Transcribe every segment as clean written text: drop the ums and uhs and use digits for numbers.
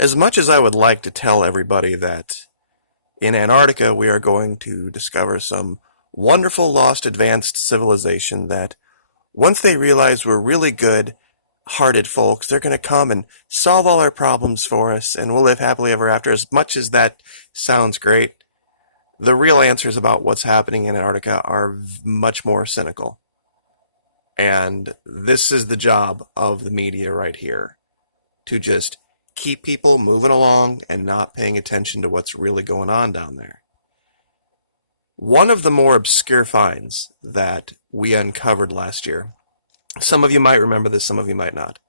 As much as I would like to tell everybody that in Antarctica we are going to discover some wonderful lost advanced civilization that once they realize we're really good hearted folks, they're going to come and solve all our problems for us and we'll live happily ever after. As much as that sounds great, the real answers about what's happening in Antarctica are much more cynical. And this is the job of the media right here, to just keep people moving along and not paying attention to what's really going on down there. One of the more obscure finds that we uncovered last year, some of you might remember this, some of you might not,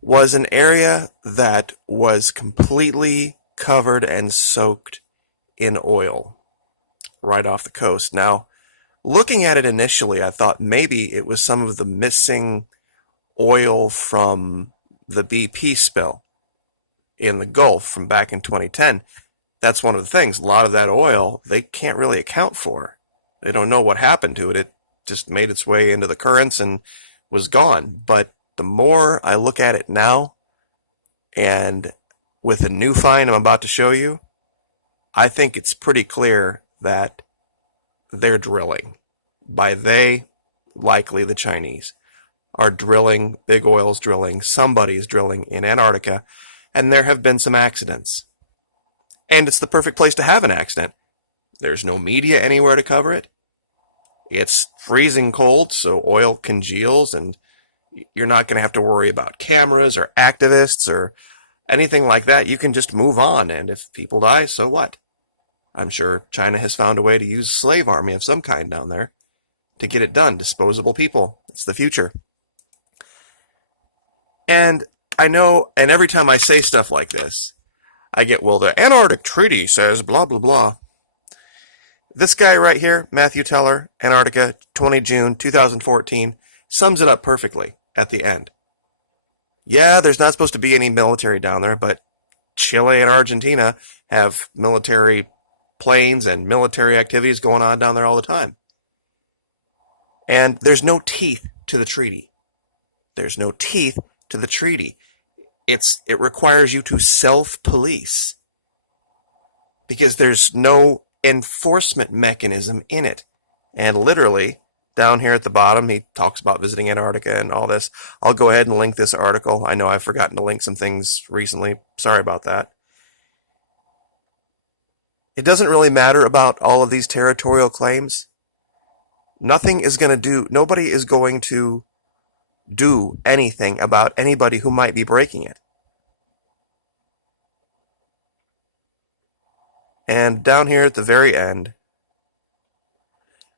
was an area that was completely covered and soaked in oil right off the coast. Now, looking at it initially, I thought maybe it was some of the missing oil from the BP spill in the Gulf from back in 2010. That's one of the things. A lot of that oil, they can't really account for. They don't know what happened to it. It just made its way into the currents and was gone. But the more I look at it now, and with a new find I'm about to show you, I think it's pretty clear that they're drilling. By they, likely the Chinese, are drilling, big oil's drilling, somebody's drilling in Antarctica, and there have been some accidents. And it's the perfect place to have an accident. There's no media anywhere to cover it. It's freezing cold, so oil congeals, and you're not going to have to worry about cameras or activists or anything like that. You can just move on, and if people die, so what? I'm sure China has found a way to use a slave army of some kind down there to get it done. Disposable people. It's the future. And I know, and every time I say stuff like this, I get, well, the Antarctic Treaty says blah, blah, blah. This guy right here, Matthew Teller, Antarctica, 20 June 2014, sums it up perfectly at the end. Yeah, there's not supposed to be any military down there, but Chile and Argentina have military planes and military activities going on down there all the time. And there's no teeth to the treaty. There's no teeth to the treaty. It requires you to self-police because there's no enforcement mechanism in it. And literally, down here at the bottom, he talks about visiting Antarctica and all this. I'll go ahead and link this article. I know I've forgotten to link some things recently. Sorry about that. It doesn't really matter about all of these territorial claims. Nobody is going to do anything about anybody who might be breaking it. And down here at the very end,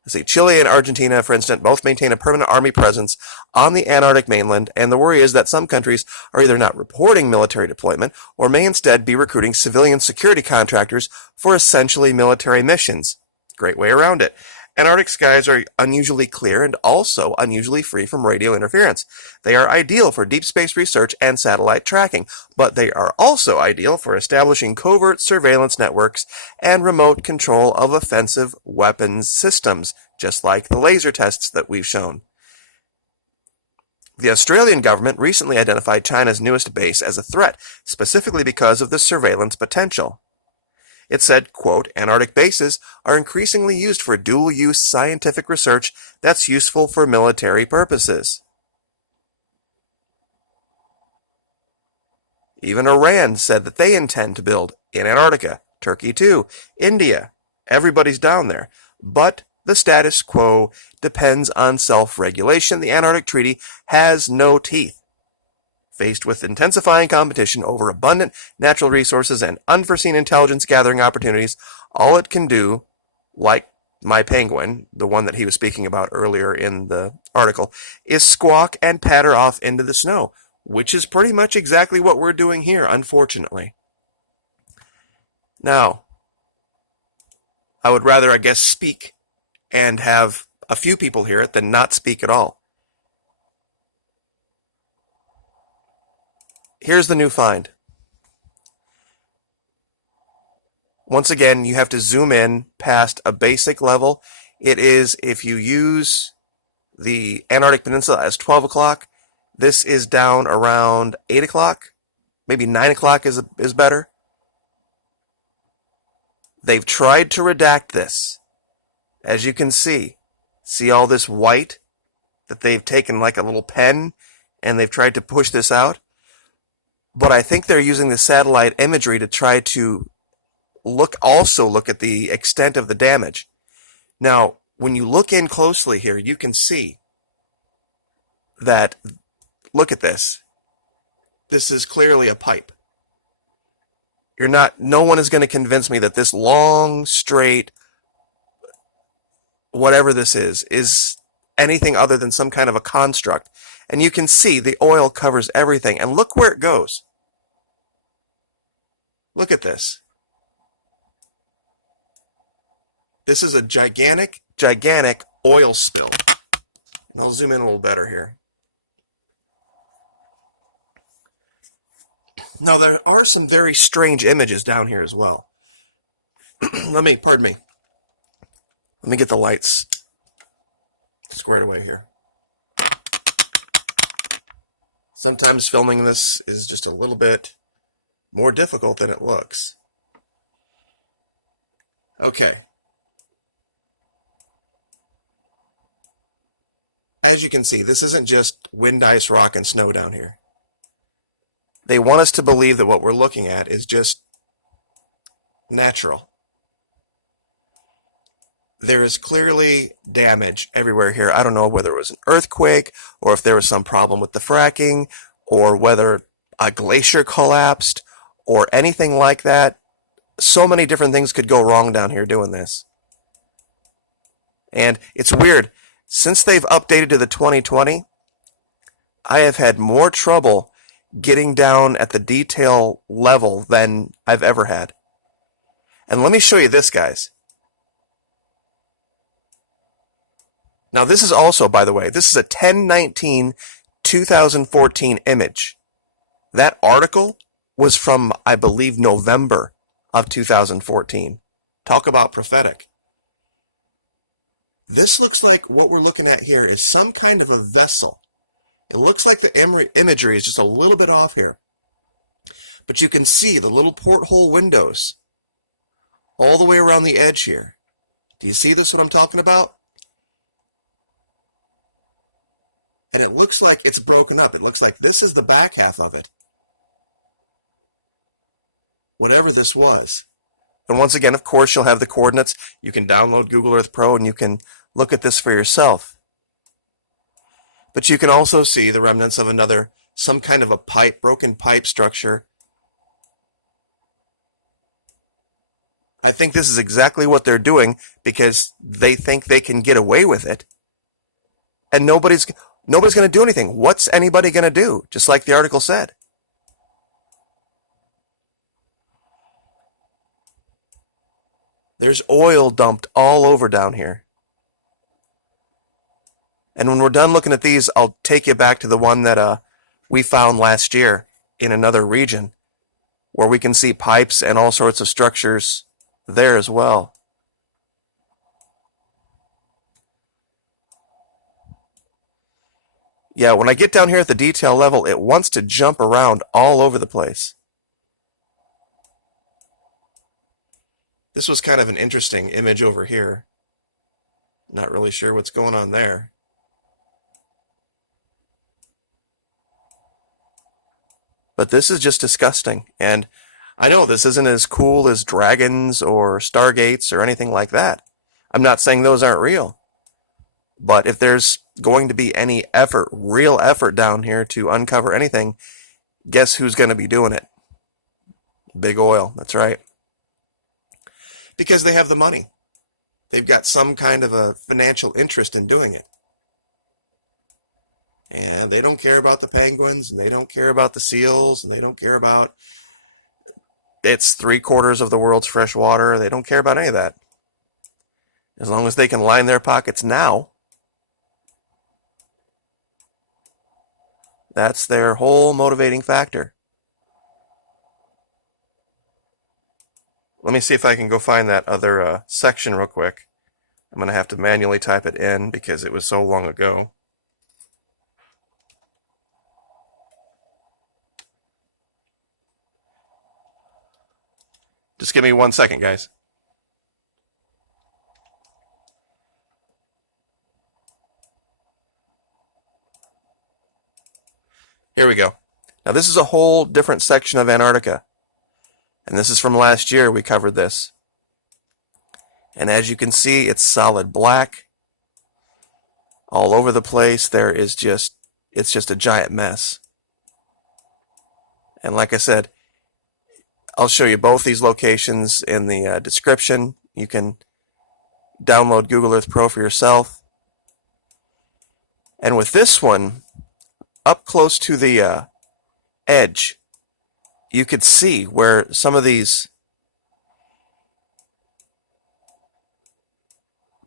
let's see, Chile and Argentina, for instance, both maintain a permanent army presence on the Antarctic mainland, and the worry is that some countries are either not reporting military deployment or may instead be recruiting civilian security contractors for essentially military missions. Great way around it. Antarctic skies are unusually clear and also unusually free from radio interference. They are ideal for deep space research and satellite tracking, but they are also ideal for establishing covert surveillance networks and remote control of offensive weapons systems, just like the laser tests that we've shown. The Australian government recently identified China's newest base as a threat, specifically because of the surveillance potential. It said, quote, Antarctic bases are increasingly used for dual-use scientific research that's useful for military purposes. Even Iran said that they intend to build in Antarctica. Turkey too. India. Everybody's down there. But the status quo depends on self-regulation. The Antarctic Treaty has no teeth. Faced with intensifying competition over abundant natural resources and unforeseen intelligence gathering opportunities, all it can do, like my penguin, the one that he was speaking about earlier in the article, is squawk and patter off into the snow, which is pretty much exactly what we're doing here, unfortunately. Now, I would rather, I guess, speak and have a few people hear it than not speak at all. Here's the new find. Once again, you have to zoom in past a basic level. It is, if you use the Antarctic Peninsula as 12 o'clock, this is down around 8 o'clock. maybe 9 o'clock is better. They've tried to redact this. As you can see all this white that they've taken like a little pen and they've tried to push this out. But I think they're using the satellite imagery to try to look at the extent of the damage. Now, when you look in closely here, you can see that, look at this. This is clearly a pipe. No one is going to convince me that this long, straight, whatever this is anything other than some kind of a construct. And you can see the oil covers everything. And look where it goes. Look at this. This is a gigantic, gigantic oil spill. And I'll zoom in a little better here. Now, there are some very strange images down here as well. Pardon me. Let me get the lights squared away here. Sometimes filming this is just a little bit more difficult than it looks. Okay. As you can see, this isn't just wind, ice, rock, and snow down here. They want us to believe that what we're looking at is just natural. There is clearly damage everywhere here. I don't know whether it was an earthquake or if there was some problem with the fracking or whether a glacier collapsed or anything like that. So many different things could go wrong down here doing this. And it's weird. Since they've updated to the 2020, I have had more trouble getting down at the detail level than I've ever had. And let me show you this, guys. Now, this is also, by the way, this is a 10/19/2014 image. That article was from, I believe, November of 2014. Talk about prophetic. This looks like what we're looking at here is some kind of a vessel. It looks like the imagery is just a little bit off here. But you can see the little porthole windows all the way around the edge here. Do you see this, what I'm talking about? And it looks like it's broken up. It looks like this is the back half of it. Whatever this was. And once again, of course, you'll have the coordinates. You can download Google Earth Pro and you can look at this for yourself. But you can also see the remnants of some kind of a pipe, broken pipe structure. I think this is exactly what they're doing because they think they can get away with it. And nobody's going to do anything. What's anybody going to do? Just like the article said. There's oil dumped all over down here. And when we're done looking at these, I'll take you back to the one that we found last year in another region, where we can see pipes and all sorts of structures there as well. Yeah, when I get down here at the detail level, it wants to jump around all over the place. This was kind of an interesting image over here. Not really sure what's going on there. But this is just disgusting. And I know this isn't as cool as dragons or stargates or anything like that. I'm not saying those aren't real. But if there's going to be any effort, real effort down here to uncover anything, guess who's going to be doing it? Big oil, that's right. Because they have the money. They've got some kind of a financial interest in doing it. And they don't care about the penguins, and they don't care about the seals, and they don't care about it's 3/4 of the world's fresh water. They don't care about any of that. As long as they can line their pockets now, that's their whole motivating factor. Let me see if I can go find that other section real quick. I'm going to have to manually type it in because it was so long ago. Just give me 1 second, guys. Here we go. Now this is a whole different section of Antarctica. And this is from last year. We covered this. And as you can see, it's solid black. All over the place. It's just a giant mess. And like I said, I'll show you both these locations in the description. You can download Google Earth Pro for yourself. And with this one, up close to the edge, you could see where some of these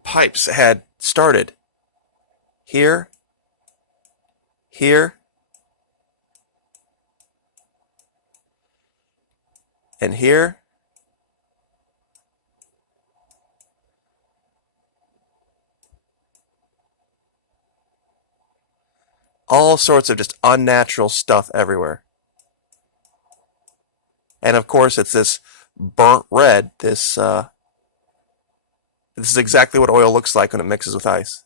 pipes had started. Here, here, and here. All sorts of just unnatural stuff everywhere. And of course, it's this burnt red. This is exactly what oil looks like when it mixes with ice.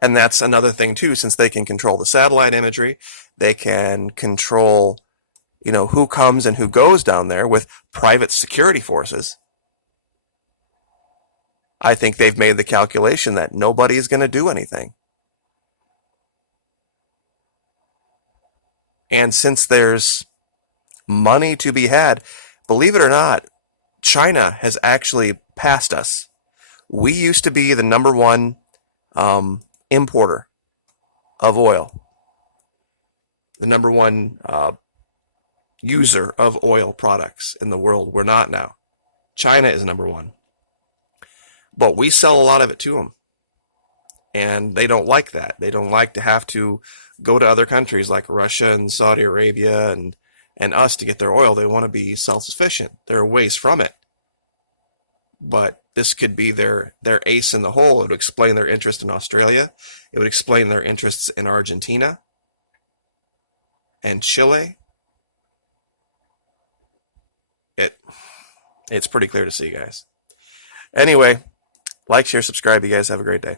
And that's another thing too, since they can control the satellite imagery, they can control, who comes and who goes down there with private security forces. I think they've made the calculation that nobody is going to do anything. And since there's money to be had, believe it or not, China has actually passed us. We used to be the number one importer of oil, the number one user of oil products in the world. We're not now. China is number one. But we sell a lot of it to them. And they don't like that. They don't like to have to go to other countries like Russia and Saudi Arabia and us to get their oil. They want to be self-sufficient. There are ways from it. But this could be their ace in the hole. It would explain their interest in Australia. It would explain their interests in Argentina and Chile. It's pretty clear to see, guys. Anyway, like, share, subscribe. You guys have a great day.